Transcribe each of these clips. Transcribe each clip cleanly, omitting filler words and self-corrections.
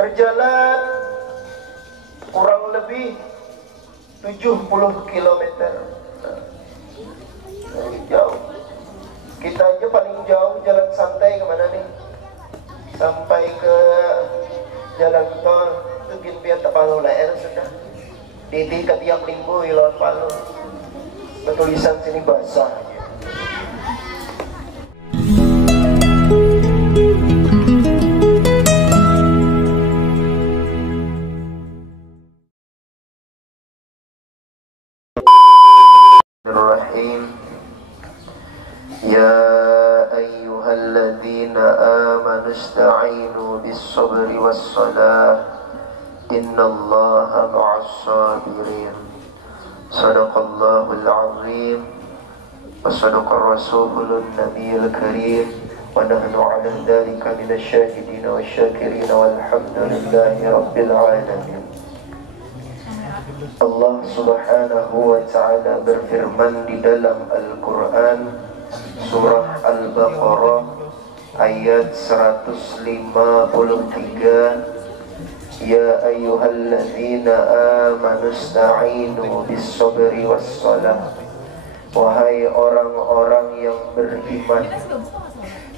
Berjalan kurang lebih 70 kilometer. Jauh. Kita aja paling jauh jalan santai kemana nih? Sampai ke jalan tol itu Ginpia Tapalu Laer sudah. Di ketiak minggu Ilon Palu. Tulisan sini basah. Bismillahirrahmanirrahim. Ya ayyuhalladzina amanu ista'inu bis-sabri was-salah. Innallaha ma'as sabirin. Sadaqallahul azim wa sadaqar rasulun nabiyil karim wa nahnu 'ala dzalika minasyahidin wasyakirin walhamdulillahi rabbil alamin. Allah subhanahu wa ta'ala berfirman di dalam Al-Quran surah Al-Baqarah ayat 153. Ya ayyuhalladzina amanu ista'inu bis-sabri was-salah. Wahai orang-orang yang beriman,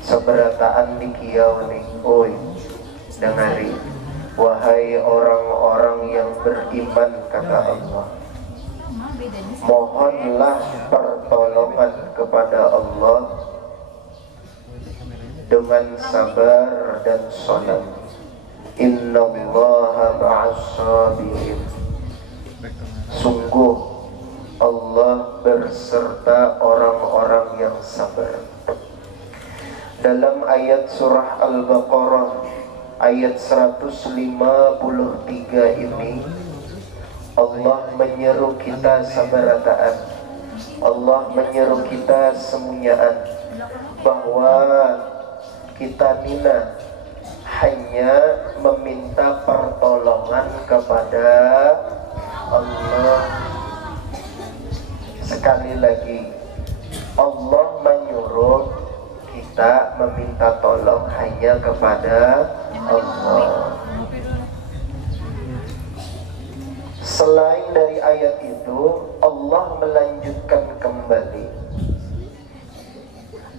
seberataan di kiau nih, oi, dengari. Wahai orang-orang yang beriman, kata Allah, mohonlah pertolongan kepada Allah dengan sabar dan salat. Innallaha ma'as sabirin. Sungguh Allah berserta orang-orang yang sabar. Dalam ayat surah Al-Baqarah ayat 153 ini Allah menyeru kita sabarataan. Allah menyeru kita semuanyaan bahwa kita nina hanya meminta pertolongan kepada Allah. Sekali lagi, Allah menyuruh kita meminta tolong hanya kepada Allah. Selain dari ayat itu, Allah melanjutkan kembali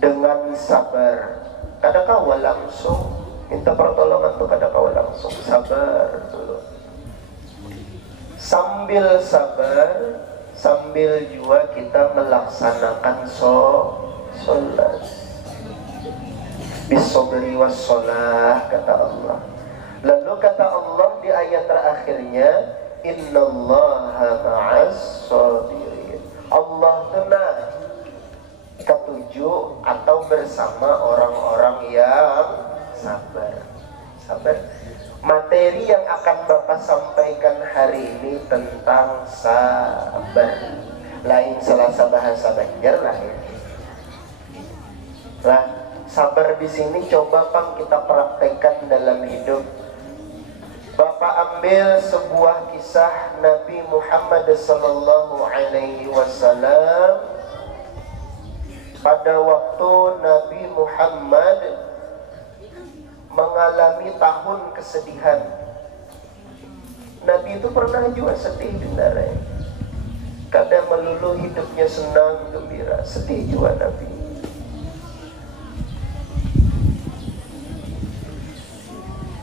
dengan sabar. Kadang-kadang langsung minta pertolongan tuh, kadang-kadang langsung sabar dulu. Sambil sabar, sambil juga kita melaksanakan sholat. Bis-sabri was-salah, kata Allah. Lalu kata Allah di ayat terakhirnya, innallaha ma'as sabirin. Allah tenang ketujuh atau bersama orang-orang yang sabar. Materi yang akan Bapak sampaikan hari ini tentang sabar. Lain Selasa bahasa Banjar lah ya. Lah, sabar di sini coba Bang kita praktekkan dalam hidup. Bapak ambil sebuah kisah Nabi Muhammad sallallahu alaihi wasallam. Pada waktu Nabi Muhammad mengalami tahun kesedihan. Nabi itu pernah juga sedih benar ya. Kadang melulu hidupnya senang, gembira, sedih juga Nabi.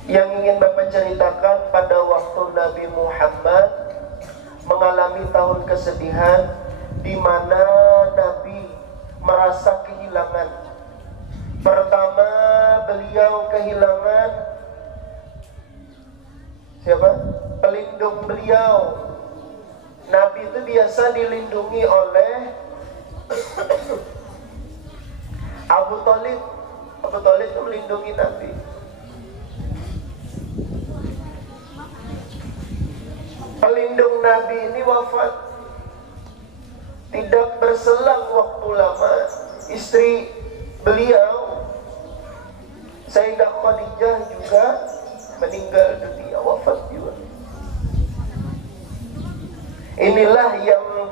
Yang ingin Bapak ceritakan pada waktu Nabi Muhammad mengalami tahun kesedihan, di mana Nabi merasa kehilangan. Pertama, beliau kehilangan siapa? Pelindung beliau. Nabi itu biasa dilindungi oleh Abu Thalib. Abu Thalib itu melindungi Nabi. Pelindung Nabi ini wafat. Tidak berselang waktu lama, istri beliau Sayyidah Khadijah juga meninggal dunia, wafat juga. Inilah yang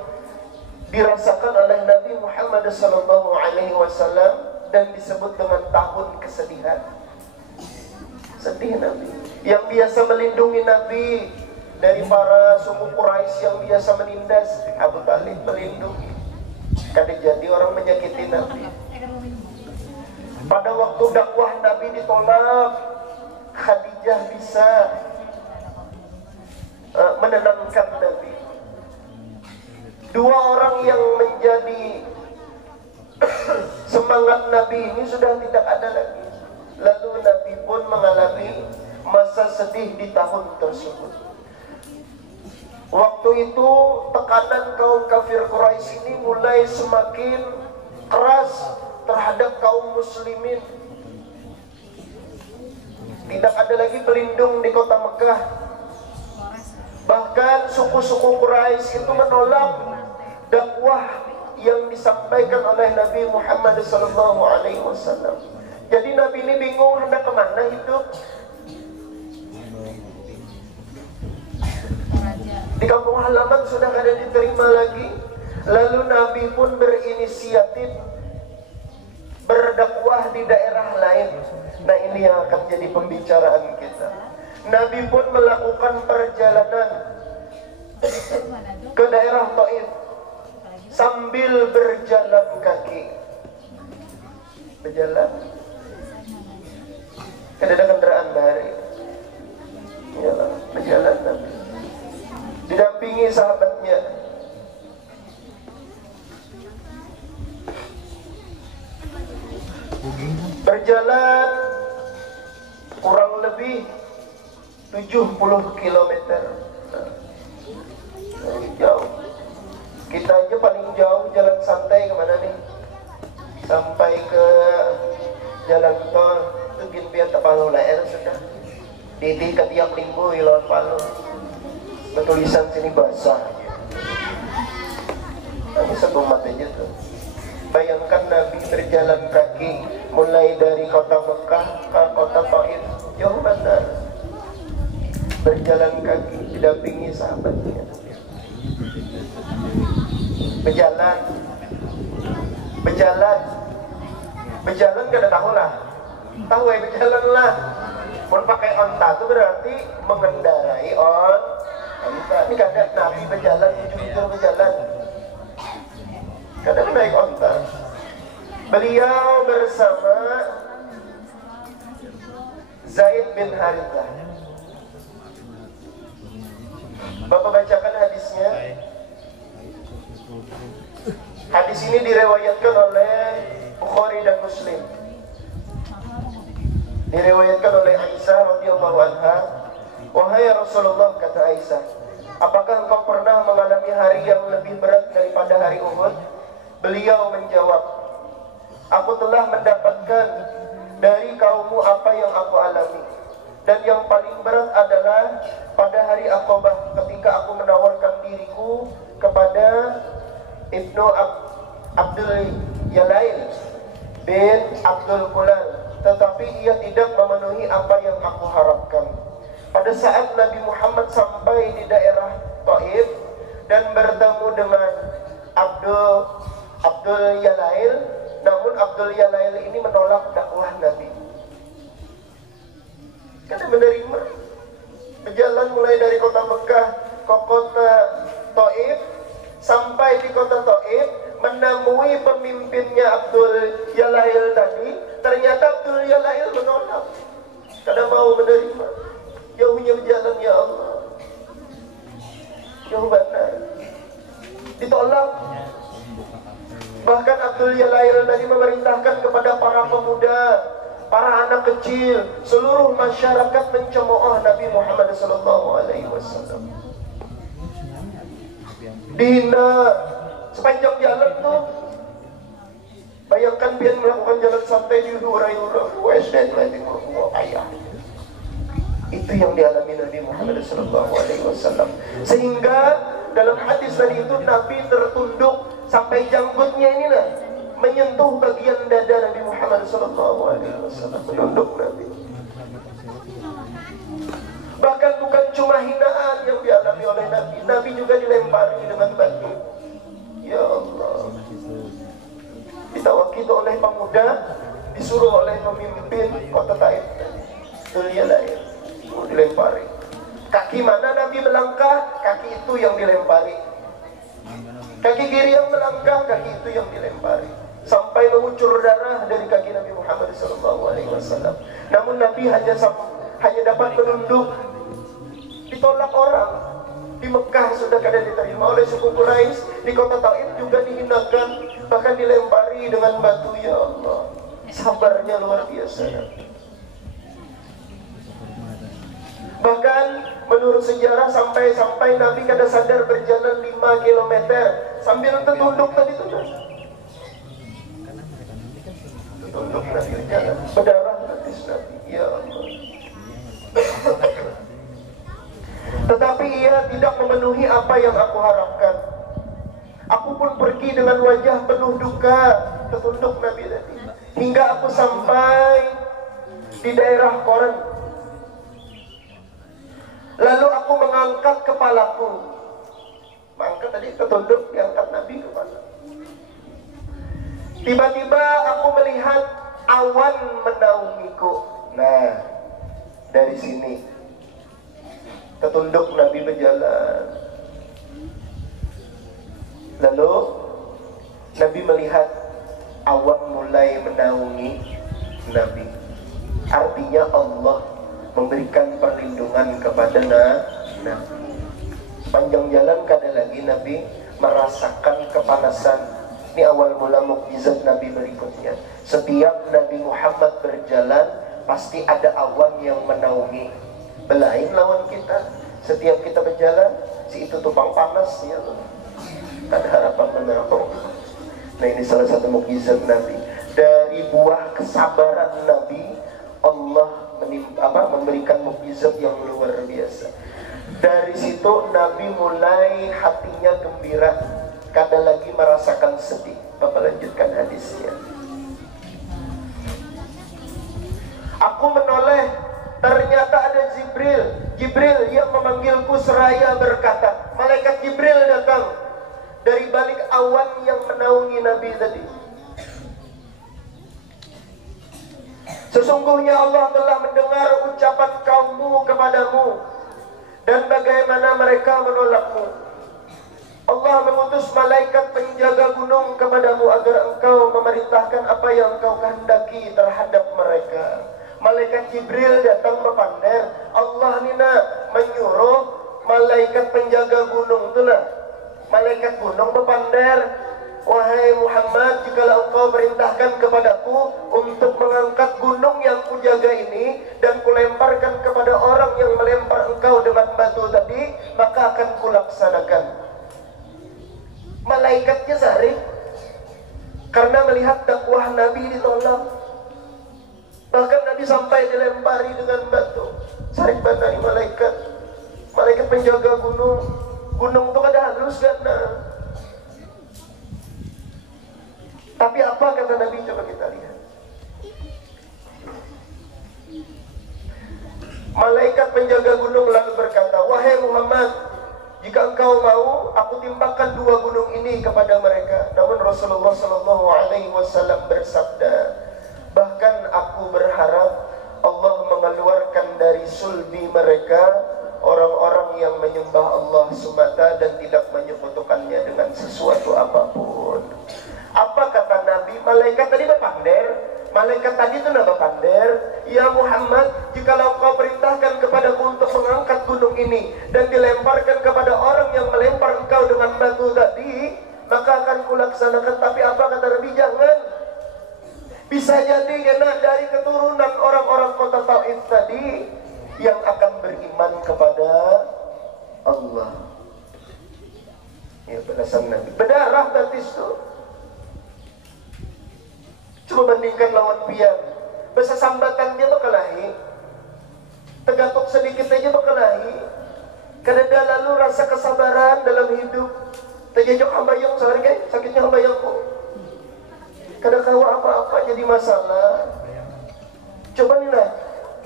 dirasakan oleh Nabi Muhammad SAW dan disebut dengan tahun kesedihan. Sedih Nabi. yang biasa melindungi Nabi dari para suku Quraisy yang biasa menindas. Abu Talib melindungi. Kada jadi orang menyakiti Nabi. Pada waktu dakwah Nabi ditolak, Khadijah bisa menenangkan Nabi. Dua orang yang menjadi semangat Nabi ini sudah tidak ada lagi. Lalu Nabi pun mengalami masa sedih di tahun tersebut. Waktu itu tekanan kaum kafir Quraisy ini mulai semakin keras terhadap kaum muslimin. Tidak ada lagi pelindung di kota Mekah. Bahkan suku-suku Quraisy itu menolak dakwah yang disampaikan oleh Nabi Muhammad SAW. Jadi Nabi ini bingung hendak kemana hidup. Di kampung halaman sudah kada diterima lagi. Lalu Nabi pun berinisiatif berdakwah di daerah lain. Nah, ini yang akan jadi pembicaraan kita. Nabi pun melakukan perjalanan ke daerah Taif sambil berjalan kaki. Berjalan. Kada ada kendaraan bahari. Iyalah, berjalan Nabi. Didampingi sahabatnya. Berjalan kurang lebih 70 km. Jauh. Kita aja paling jauh jalan santai kemana nih? Sampai ke jalan tol Tugin Pian Tapalo Laer sudah. Di ketiak minggu Ilon Palu. Tulisan sini basah. Tapi sebumat aja tuh. Bayangkan Nabi berjalan kaki mulai dari kota Mekah ke kota Taif, jauh benar. Berjalan kaki didampingi sahabatnya. Berjalan, kada tahu lah. Tahu ya berjalan lah. Pun pakai onta itu berarti mengendarai onta. Ini kadang Nabi berjalan, jujur berjalan. Kadang naik onta. Beliau bersama Zaid bin Harithah. Bapak bacakan hadisnya. Hadis ini direwayatkan oleh Bukhari dan Muslim. Direwayatkan oleh Aisyah radhiyallahu anha. Wahai Rasulullah, kata Aisyah, apakah engkau pernah mengalami hari yang lebih berat daripada hari Uhud? Beliau menjawab, aku telah mendapatkan dari kaummu apa yang aku alami. Dan yang paling berat adalah pada hari Aqabah ketika aku menawarkan diriku kepada Ibnu Abdul Yalail bin Abdul Kulal, tetapi ia tidak memenuhi apa yang aku harapkan. Pada saat Nabi Muhammad sampai di daerah Taif dan bertemu dengan Abdul Yalail, namun Abdul Yalail ini menolak dakwah Nabi. Karena menerima. Berjalan mulai dari kota Mekah ke kota Taif, sampai di kota Taif menemui pemimpinnya Abdul Yalail tadi. Ternyata Abdul Yalail menolak, karena mau menerima. Jauhnya berjalan, ya Allah, jauh benar, ditolak. Bahkan Abdul Yalail tadi memerintahkan kepada para pemuda, para anak kecil, seluruh masyarakat mencemooh Nabi Muhammad SAW. Dihina sepanjang jalan tuh. Bayangkan dia melakukan jalan santai di hura-hura, dan lain ayah. Itu yang dialami Nabi Muhammad SAW. Sehingga dalam hadis tadi itu Nabi tertunduk sampai janggutnya ini lah menyentuh bagian dada Nabi Muhammad SAW. Menunduk Nabi. Bahkan bukan cuma hinaan yang dialami oleh Nabi, Nabi juga dilempari dengan batu. Ya Allah. Ditawakil oleh pemuda, disuruh oleh pemimpin kota Taif. Abdul Yalail. dilempari. Kaki mana Nabi melangkah, kaki itu yang dilempari. Kaki kiri yang melangkah, kaki itu yang dilempari. Sampai mengucur darah dari kaki Nabi Muhammad SAW. Namun Nabi hanya dapat menunduk. Ditolak orang. Di Mekah sudah kada diterima oleh suku Quraisy, di kota Taif juga dihinakan, bahkan dilempari dengan batu. Ya Allah, sabarnya luar biasa. Bahkan menurut sejarah sampai Nabi kada sadar berjalan 5 km sambil tertunduk tadi tuh. Tertunduk Nabi berjalan, berdarah betis Nabi. Ya Allah. Tetapi ia tidak memenuhi apa yang aku harapkan. Aku pun pergi dengan wajah penuh duka, tertunduk Nabi tadi, hingga aku sampai di daerah Qoran. Lalu aku mengangkat kepalaku. Mengangkat tadi tertunduk, diangkat Nabi kepala. Tiba-tiba aku melihat awan menaungiku. Nah, dari sini tertunduk Nabi berjalan. Lalu Nabi melihat awan mulai menaungi Nabi. Artinya Allah memberikan perlindungan kepada Nabi. Sepanjang jalan kada lagi Nabi merasakan kepanasan. Ini awal mula mukjizat Nabi berikutnya. Setiap Nabi Muhammad berjalan pasti ada awan yang menaungi. Belain lawan kita. Setiap kita berjalan, si itu tupang panas ya. Tak ada harapan menerapong. Nah, ini salah satu mukjizat Nabi. Dari buah kesabaran Nabi, Allah memberikan mukjizat yang luar biasa. Dari situ Nabi mulai hatinya gembira, kada lagi merasakan sedih. Bapak lanjutkan hadisnya. Aku menoleh, ternyata ada Jibril yang memanggilku seraya berkata. Malaikat Jibril datang dari balik awan yang menaungi Nabi tadi. Sesungguhnya Allah telah mendengar ucapan kaummu kepadamu dan bagaimana mereka menolakmu. Allah mengutus malaikat penjaga gunung kepadamu agar engkau memerintahkan apa yang engkau kehendaki terhadap mereka. Malaikat Jibril datang berpander. Allah nina menyuruh malaikat penjaga gunung itulah. Malaikat gunung berpander, wahai Muhammad, jikalau engkau perintahkan kepadaku untuk mengangkat gunung yang kujaga ini dan kulemparkan kepada orang yang melempar engkau dengan batu tadi, maka akan kulaksanakan. Malaikatnya sarik karena melihat dakwah Nabi ditolak. Bahkan Nabi sampai dilempari dengan batu. Sarik bandari malaikat. Malaikat penjaga gunung. Gunung itu kada halus kan? Tapi apa kata Nabi? Coba kita lihat. Malaikat penjaga gunung lalu berkata, wahai Muhammad, jika engkau mau, aku timpakan 2 gunung ini kepada mereka. Namun Rasulullah SAW bersabda, bahkan aku berharap Allah mengeluarkan dari sulbi mereka orang-orang yang menyembah Allah semata dan tidak menyekutukannya dengan sesuatu apapun. Apa kata Nabi? Malaikat tadi berpander. Malaikat tadi itu berpander. Ya Muhammad, jikalau kau perintahkan kepadaku untuk mengangkat gunung ini dan dilemparkan kepada orang yang melempar engkau dengan batu tadi, maka akan kulaksanakan. Tapi apa kata Nabi? Jangan. Bisa jadi karena dari keturunan orang-orang kota Taif tadi yang akan beriman kepada Allah. Ya, balasan Nabi. Berdarah batis itu. Coba bandingkan lawan pian. Bahasa sambatan dia berkelahi. Tegatuk sedikit aja berkelahi. Karena lalu rasa kesabaran dalam hidup. Terjajok hambayong sehari kan? Sakitnya hambayongku. Kadang kawa apa-apa jadi masalah. Coba nih nah,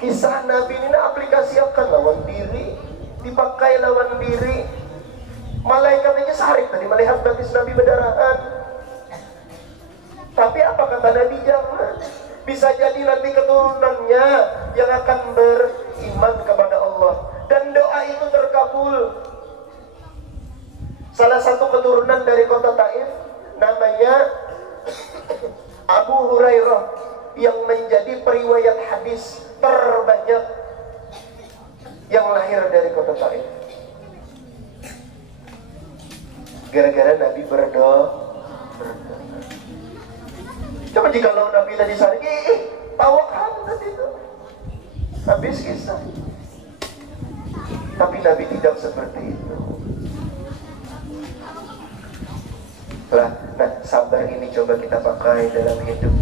kisah Nabi ini nah aplikasikan lawan diri, dipakai lawan diri. Malaikat aja sarik tadi melihat batis Nabi berdarahan. Tapi apa kata Nabi? Jangan. Bisa jadi nanti keturunannya yang akan beriman kepada Allah. Rasul. Salah satu keturunan dari kota Taif namanya Abu Hurairah yang menjadi periwayat hadis terbanyak yang lahir dari kota Taif. Gara-gara Nabi berdoa. Coba jika Nabi tadi sehari, tawakan tadi itu. Habis kisah. Tapi Nabi tidak seperti itu. Nah, sabar ini coba kita pakai dalam hidup.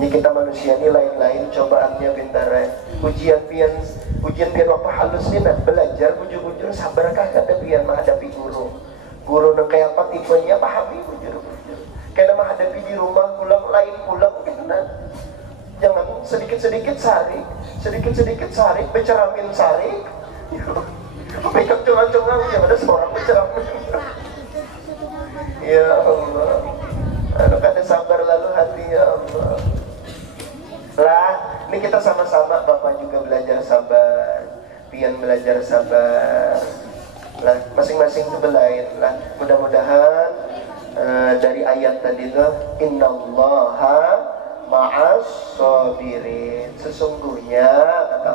Ini kita manusia ini lain-lain cobaannya bintara. Ujian pian waktu halus ini belajar bujur-bujur sabar kada pian menghadapi guru. Guru nang kayak apa tipenya pahami bujur-bujur. Karena menghadapi di rumah pulang gitu nah. Jangan sedikit-sedikit sehari beceramin sehari. Makeup congang-congang jangan ada seorang beceramin. Ya Allah. Aduh kada sabar lalu hati ya Allah. Lah, ini kita sama-sama Bapak juga belajar sabar, Pian belajar sabar. Lah, masing-masing itu belain lah. Mudah-mudahan dari ayat tadi itu innallaha ma'as sabirin. Sesungguhnya kata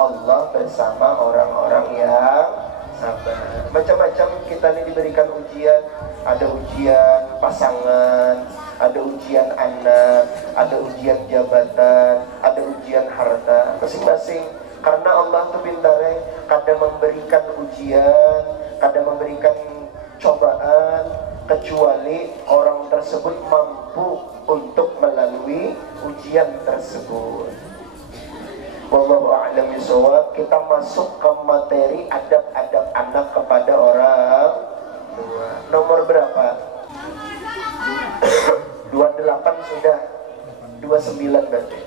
Allah bersama orang-orang yang sabar. Macam-macam kita ini diberikan ujian. Ada ujian pasangan, ada ujian anak, ada ujian jabatan, ada ujian harta, masing-masing. Karena Allah tuh bintare kadang memberikan ujian, kadang memberikan cobaan, kecuali orang tersebut mampu untuk melalui ujian tersebut. Wallahu a'lam bishawab. Kita masuk ke materi adab-adab anak kepada orang tua. Nomor berapa? 28 sudah. 29 berarti.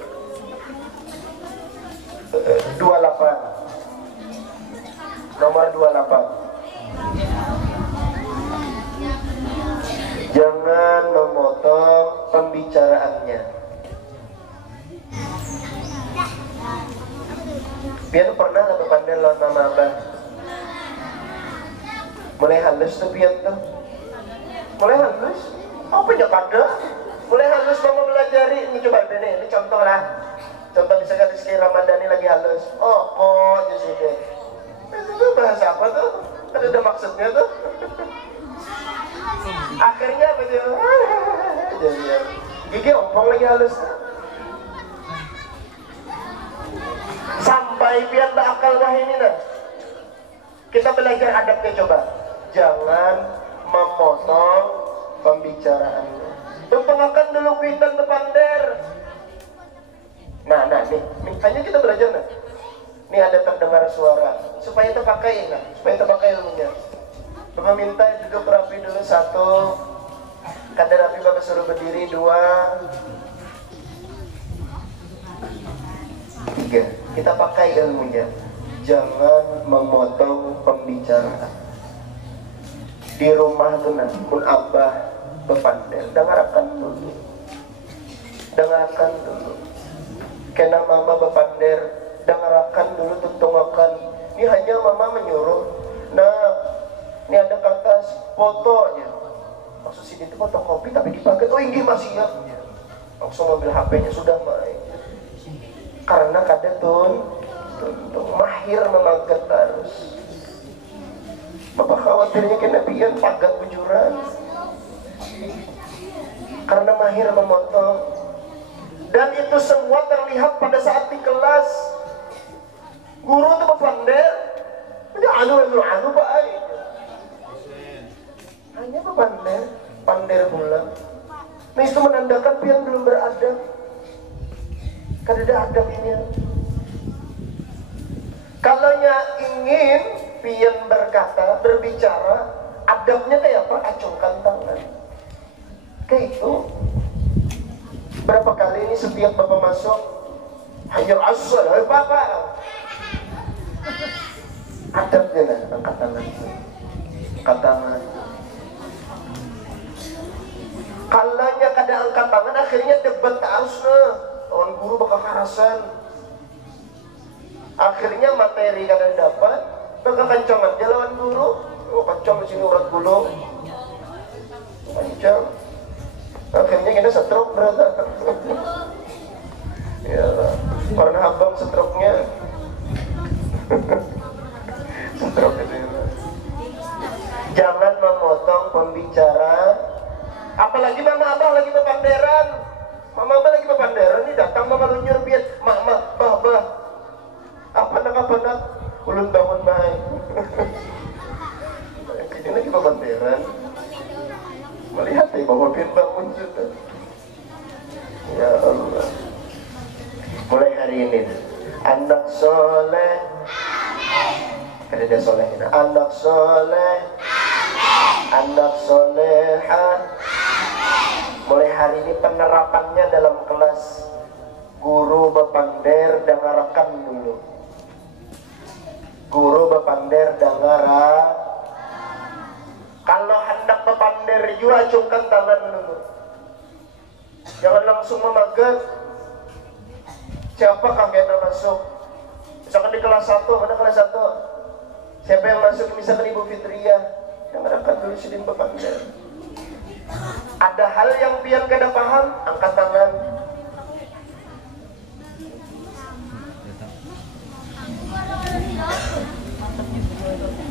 28. Nomor 28. Jangan memotong pembicaraannya. Pian pernah lah berpandang lawan mama abah. Mulai halus tuh Pian tuh. Mulai halus. Apa ya kada? Mulai halus mama belajari. Ini coba ini contoh lah. Contoh misalkan Rizky Ramadhani lagi halus. Oh kok jadi deh. Itu bahasa apa tuh? Kan ada maksudnya tuh. Akhirnya apa tuh? Gigi ompong lagi halus. Sampai biar tak akal dah ini nah. Kita belajar adabnya coba. Jangan memotong pembicaraan. Tumpangkan dulu kuitan depander. Nah nih, hanya kita belajar nah. Ini ada terdengar suara supaya terpakai nah, supaya terpakai ilmunya. Bapak minta juga perapi dulu 1. Kadar api Bapak suruh berdiri 2. 3. Kita pakai ilmunya. Jangan memotong pembicaraan. Di rumah tuh nah, pun abah bepandel, dengarkan dulu. Dengarkan dulu. Kena mama bepander, dengarkan dulu tuntungakan. Ini hanya mama menyuruh. Nah, ini ada kertas fotonya. Maksud sini itu fotokopi tapi dipakai. Oh ini masih ya. Langsung ambil HP-nya sudah main. Karena kadang tuntung mahir memagat harus. Bapak khawatirnya kena pian pagat bujuran. Karena mahir memotong. Dan itu semua terlihat pada saat di kelas. Guru itu berpandel. Ini anu baik. Hanya berpandel, pandel pula. Nah itu menandakan pian belum beradab. Kan ada adabnya. Kalaunya ingin pian berkata, berbicara, adabnya kayak apa? Acungkan tangan. Kayak itu. Berapa kali ini setiap Bapak masuk hanya asal, hai Bapak. Adabnya lah, angkat tangan. Angkat tangan. Kalaunya kada angkat tangan, akhirnya debat terus nah. Lawan guru bakal karasan. Akhirnya materi kada dapat, Kekencangan jalan guru. Oh, kencang di sini urat gulung. Kencang. Akhirnya kita stroke berada. Ya, karena abang stroke-nya. Stroke itu. Jangan memotong pembicara. Apalagi mama abang lagi bepanderan. Mama abang lagi bepanderan nih, datang mama lunyur biar mama, bah. Apa nak? Ulun bangun baik. Ini lagi bepanderan. Melihat ya bahwa dia bangun sudah. Ya Allah. Mulai hari ini anak soleh. Ada dia soleh ini. Anak soleh. Anak soleha. Mulai hari ini penerapannya dalam kelas guru bepander dengarkan dulu. Guru bepander dengarkan. Kalau hendak bepander juga acungkan tangan dulu. Jangan langsung memagat. Siapakah kita masuk? Misalkan di kelas 1, mana kelas 1? Siapa yang masuk? Misalkan Ibu Fitriah. Dengarkan dulu sidin bepander. Ada hal yang biar kada paham, angkat tangan.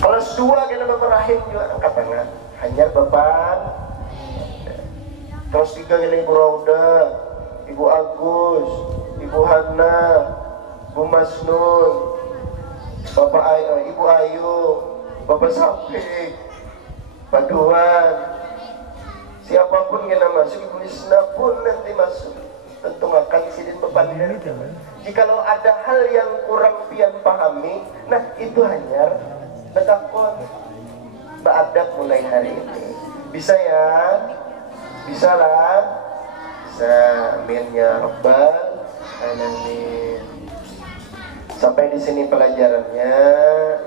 Kelas 2 kita Bapak Rahim juga angkat tangan. Hanya beban. Kelas 3 kita Ibu Rauda, Ibu Agus, Ibu Hana, Bu Masnun, Bapak Ibu Ayu, Bapak Sapik, Pak Duan. Siapapun yang masuk, Ibu Lisna pun nanti masuk. Tentu akan sidin bepander. Jikalau ada hal yang kurang pian pahami, nah itu hanya betakon beradab mulai hari ini. Bisa ya? Bisa lah. Bisa. Amin ya rabbal alamin. Sampai di sini pelajarannya.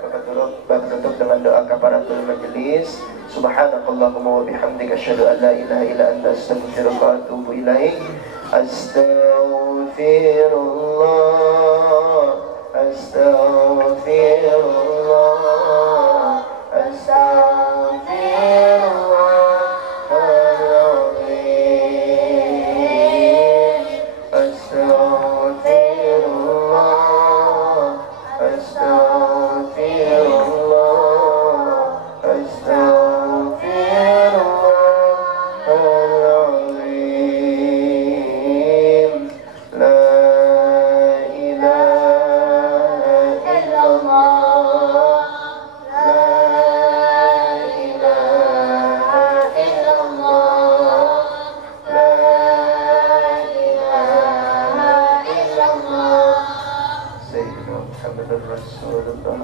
Bapak tutup dengan doa kafaratul majelis. Subhanakallahumma wa bihamdika asyhadu an la ilaha illa anta astaghfiruka wa atubu ilaik. Astaghfirullah. Astaghfirullah. Astaghfirullahaladzim. Astaghfirullah. Astaghfirullah. Astaghfirullahaladzim. La ilaha illallah.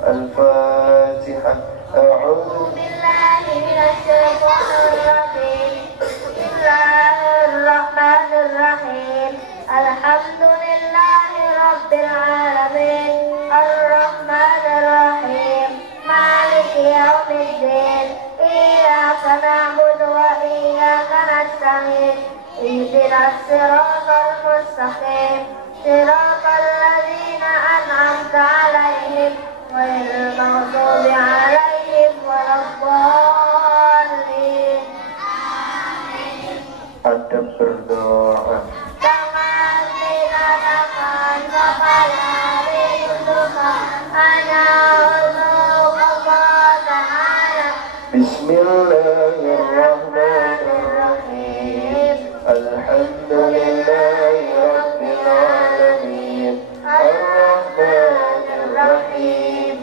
Al-Fatihah. A'udzu billahi minasyaitonir rajim. Bismillahirrahmanirrahim. Alhamdulillahi rabbil alamin. Ar-Rahmanir Rahim. Maliki yaumiddin. Iyyaka na'budu wa iyyaka nasta'in. Ihdinas siratal mustaqim. Siratal ladzina an'amta 'alaihim ghairil maghdubi 'alaihim waladdallin. Ada berdoa. Jangan tinadakan kepala rinduka hanya untuk Allah Ta'ala. Bismillahirrahmanirrahim. Alhamdulillahi rabbil alamin. Ar-Rahmanir Rahim.